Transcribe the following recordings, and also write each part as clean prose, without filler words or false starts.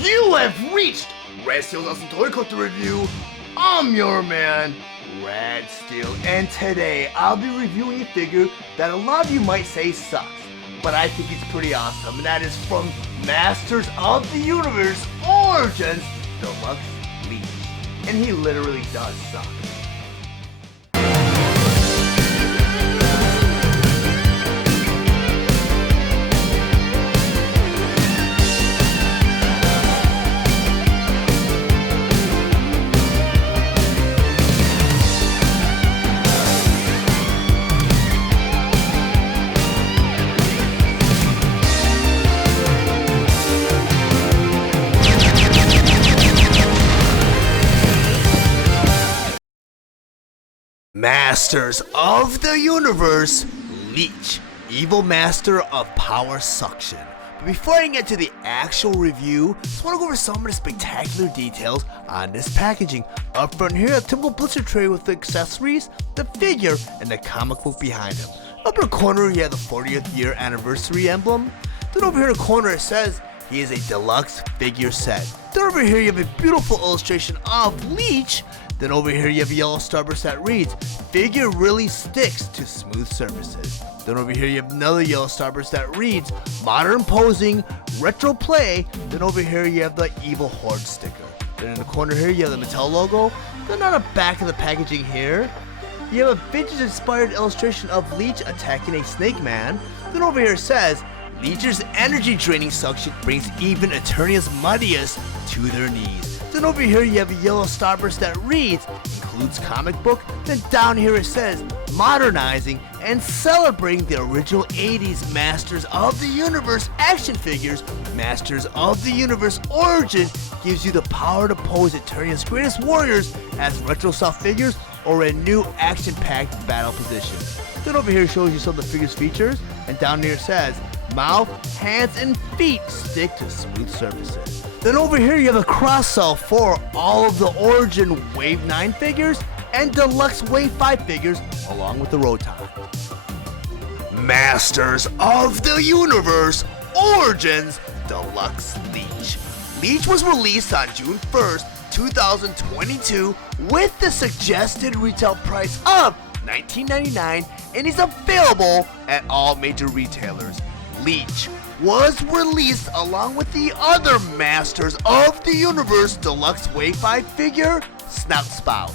You have reached Red Steele's Awesome Toy Collector Review. I'm your man, Red Steele, and today I'll be reviewing a figure that a lot of you might say sucks, but I think it's pretty awesome, and that is from Masters of the Universe Origins Deluxe Leech. And he literally does suck. Masters of the Universe Leech, evil master of power suction. But before I get to the actual review, I just want to go over some of the spectacular details on this packaging. Up front here, a typical blister tray with the accessories, the figure, and the comic book behind him. Upper corner, you have the 40th year anniversary emblem. Then over here in the corner, it says he is a deluxe figure set. Then over here, you have a beautiful illustration of Leech. Then over here you have a yellow starburst that reads, "Figure really sticks to smooth surfaces." Then over here you have another yellow starburst that reads, "Modern posing, retro play." Then over here you have the evil horde sticker. Then in the corner here you have the Mattel logo. Then on the back of the packaging here, you have a vintage inspired illustration of Leech attacking a snake man. Then over here it says, "Leech's energy draining suction brings even Eternia's mightiest to their knees." Then over here you have a yellow starburst that reads, "Includes comic book." Then down here it says, "Modernizing and celebrating the original 80s Masters of the Universe action figures. Masters of the Universe Origin gives you the power to pose Eternia's greatest warriors as retro soft figures or in new action-packed battle positions." Then over here shows you some of the figure's features, and down here it says, "Mouth, hands, and feet stick to smooth surfaces." Then over here you have a cross-sell for all of the Origin Wave 9 figures and Deluxe Wave 5 figures along with the Roton. Masters of the Universe Origins Deluxe Leech. Leech was released on June 1st, 2022 with the suggested retail price of $19.99 and is available at all major retailers. Leech was released along with the other Masters of the Universe Deluxe Wave 5 figure, Snout Spout.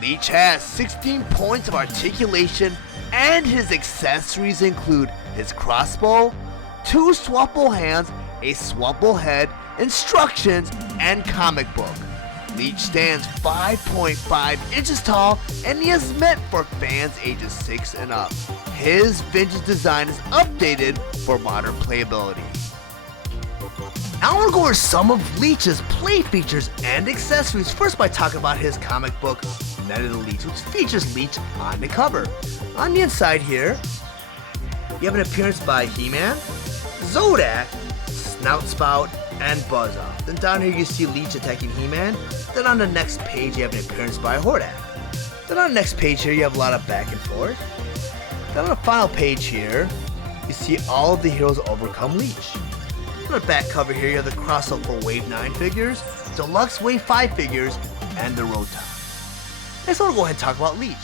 Leech has 16 points of articulation and his accessories include his crossbow, 2 swappable hands, a swappable head, instructions, and comic book. Leech stands 5.5 inches tall and he is meant for fans ages 6 and up. His vintage design is updated for modern playability. Now we're going to go over some of Leech's play features and accessories, first by talking about his comic book, Night of the Leech, which features Leech on the cover. On the inside here, you have an appearance by He-Man, Zodak, Snout Spout, and Buzz-Off. Then down here you see Leech attacking He-Man. Then on the next page you have an appearance by Hordak. Then on the next page here you have a lot of back and forth. Then on the final page here, you see all of the heroes overcome Leech. On the back cover here you have the crossover for Wave 9 figures, Deluxe Wave 5 figures, and the Roton. Next I want to go ahead and talk about Leech.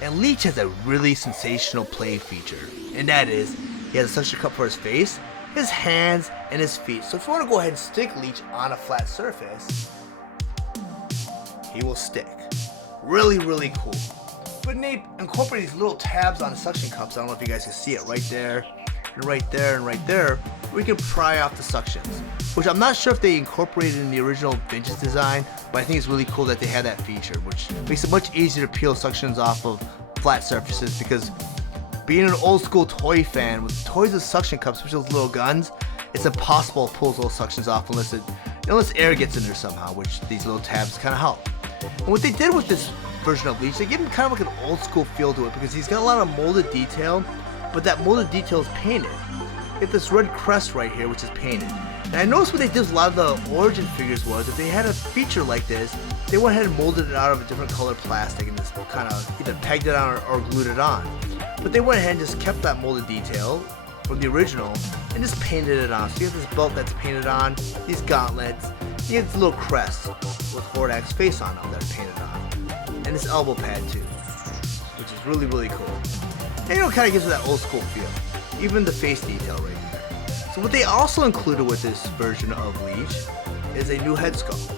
And Leech has a really sensational play feature, and that is, he has a suction cup for his face, his hands, and his feet. So if you want to go ahead and stick Leech on a flat surface, he will stick. Really, really cool. But they incorporate these little tabs on the suction cups. I don't know if you guys can see it right there, and right there, and right there, where you can pry off the suctions. Which I'm not sure if they incorporated in the original vintage design, but I think it's really cool that they had that feature, which makes it much easier to peel suctions off of flat surfaces, because being an old school toy fan with toys with suction cups, especially those little guns, it's impossible to pull those little suctions off unless air gets in there somehow, which these little tabs kind of help. And what they did with this version of Leech, they give him kind of like an old school feel to it, because he's got a lot of molded detail, but that molded detail is painted. You have this red crest right here, which is painted. And I noticed what they did with a lot of the Origin figures was, if they had a feature like this, they went ahead and molded it out of a different colored plastic and just kind of either pegged it on or glued it on. But they went ahead and just kept that molded detail, from the original and just painted it on. So you have this belt that's painted on, these gauntlets, you have this little crest with Hordak's face on them that are painted on, and this elbow pad too, which is really, really cool. And it kind of gives it that old school feel, even the face detail right there. So what they also included with this version of Leech is a new head sculpt.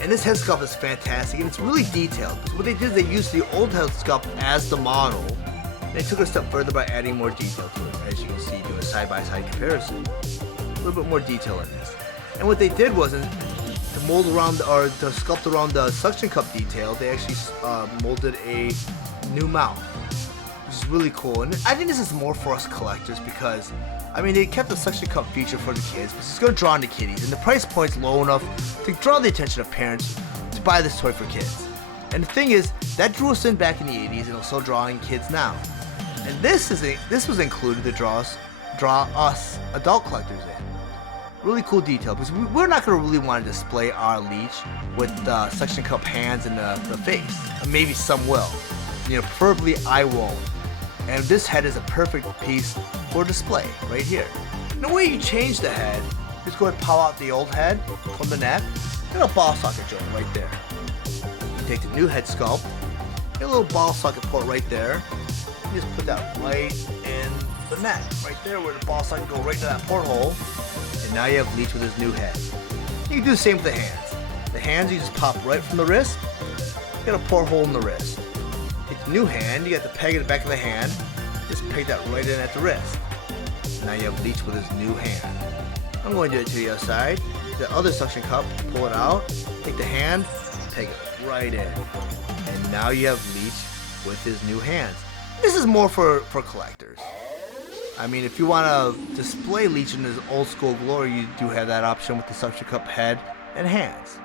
And this head sculpt is fantastic, and it's really detailed. So what they did is they used the old head sculpt as the model, and they took it a step further by adding more detail to it, as you can see, doing a side-by-side comparison. A little bit more detail in this. And what they did was, to mold around, or to sculpt around the suction cup detail, they actually molded a new mouth, which is really cool. And I think this is more for us collectors because, I mean, they kept the suction cup feature for the kids, but it's going to draw in the kiddies, and the price point's low enough to draw the attention of parents to buy this toy for kids. And the thing is, that drew us in back in the 80s, and it'll still draw in kids now. And this was included to draw us adult collectors in. Really cool detail, because we're not going to really want to display our Leech with the suction cup hands and the face. And maybe some will. You know, preferably I won't. And this head is a perfect piece for display, right here. And the way you change the head, just go ahead and pop out the old head from the neck, and a ball socket joint right there. You take the new head sculpt, get a little ball socket port right there, and just put that right in the neck, right there where the ball socket go right into that porthole, and now you have Leech with his new head. You can do the same with the hands. The hands you just pop right from the wrist, get a porthole in the wrist. Take the new hand, you got the peg at the back of the hand, just peg that right in at the wrist. Now you have Leech with his new hand. I'm going to do it to the other side. The other suction cup, pull it out, take the hand, peg it right in. And now you have Leech with his new hands. This is more for collectors. I mean, if you want to display Leech in his old school glory, you do have that option with the suction cup head and hands.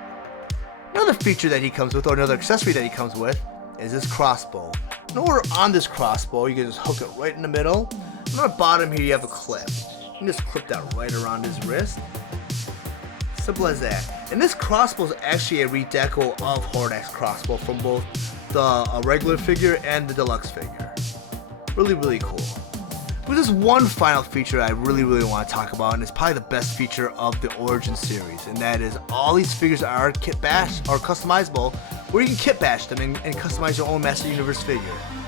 Another feature that he comes with, or another accessory that he comes with, is this crossbow. In order on this crossbow, you can just hook it right in the middle. And on the bottom here, you have a clip. You can just clip that right around his wrist. Simple as that. And this crossbow is actually a redeco of Hordak's crossbow from both the regular figure and the deluxe figure. Really, really cool. But there's one final feature I really want to talk about, and it's probably the best feature of the Origins series, and that is all these figures are kit bash or customizable, where you can kit bash them and customize your own Master Universe figure.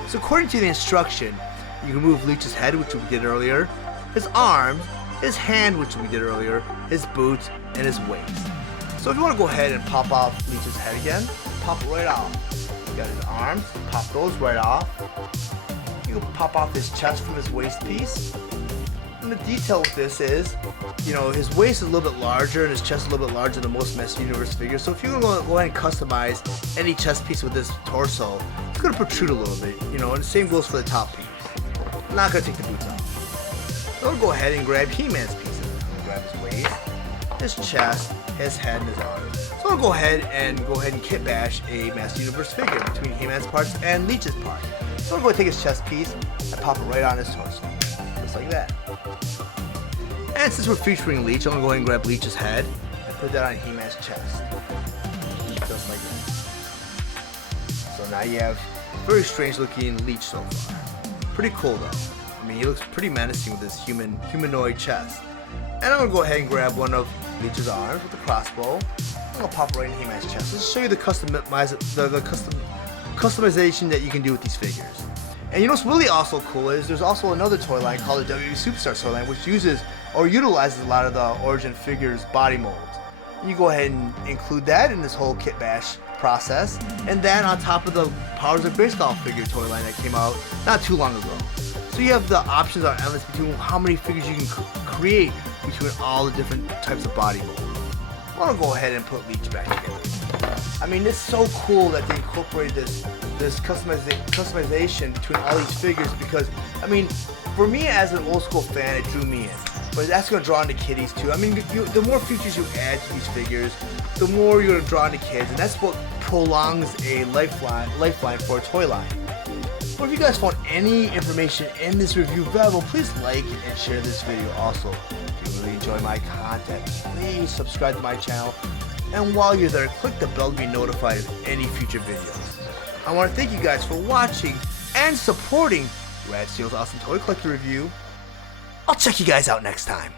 So according to the instruction, you can move Leech's head, which we did earlier, his arms, his hand, which we did earlier, his boots, and his waist. So if you want to go ahead and pop off Leech's head again, pop it right off. You got his arms, pop those right off. You can pop off his chest from his waist piece. And the detail with this is, you know, his waist is a little bit larger and his chest is a little bit larger than most Master Universe figures. So if you're going to go ahead and customize any chest piece with this torso, it's going to protrude a little bit, you know, and the same goes for the top piece. I'm not going to take the boots off. So I'll go ahead and grab He-Man's piece of it. I'll grab his waist, his chest, his head, and his arms. So I'll go ahead and kit bash a Master Universe figure between He-Man's parts and Leech's parts. So I'm going to take his chest piece and pop it right on his torso. Just like that. And since we're featuring Leech, I'm going to go ahead and grab Leech's head and put that on He-Man's chest. Just like that. So now you have a very strange looking Leech so far. Pretty cool though. I mean, he looks pretty menacing with his humanoid chest. And I'm going to go ahead and grab one of Leech's arms with the crossbow. I'm going to pop it right in He-Man's chest. Let's show you the customization that you can do with these figures. And you know what's really also cool is there's also another toy line called the WWE Superstar toy line, which uses or utilizes a lot of the Origin figures body molds. And you go ahead and include that in this whole kit bash process, and then on top of the Powers of Grayskull figure toy line that came out not too long ago. So you have the options are endless between how many figures you can create between all the different types of body molds. I want to go ahead and put Leech back together. I mean, it's so cool that they incorporated this customization between all these figures because, I mean, for me as an old school fan, it drew me in. But that's going to draw into kiddies too. I mean, the more features you add to these figures, the more you're going to draw into kids, and that's what prolongs a lifeline for a toy line. But if you guys found any information in this review valuable, please like and share this video. Also, if you really enjoy my content, please subscribe to my channel. And while you're there, click the bell to be notified of any future videos. I want to thank you guys for watching and supporting Rad Steele's Awesome Toy Collector Review. I'll check you guys out next time.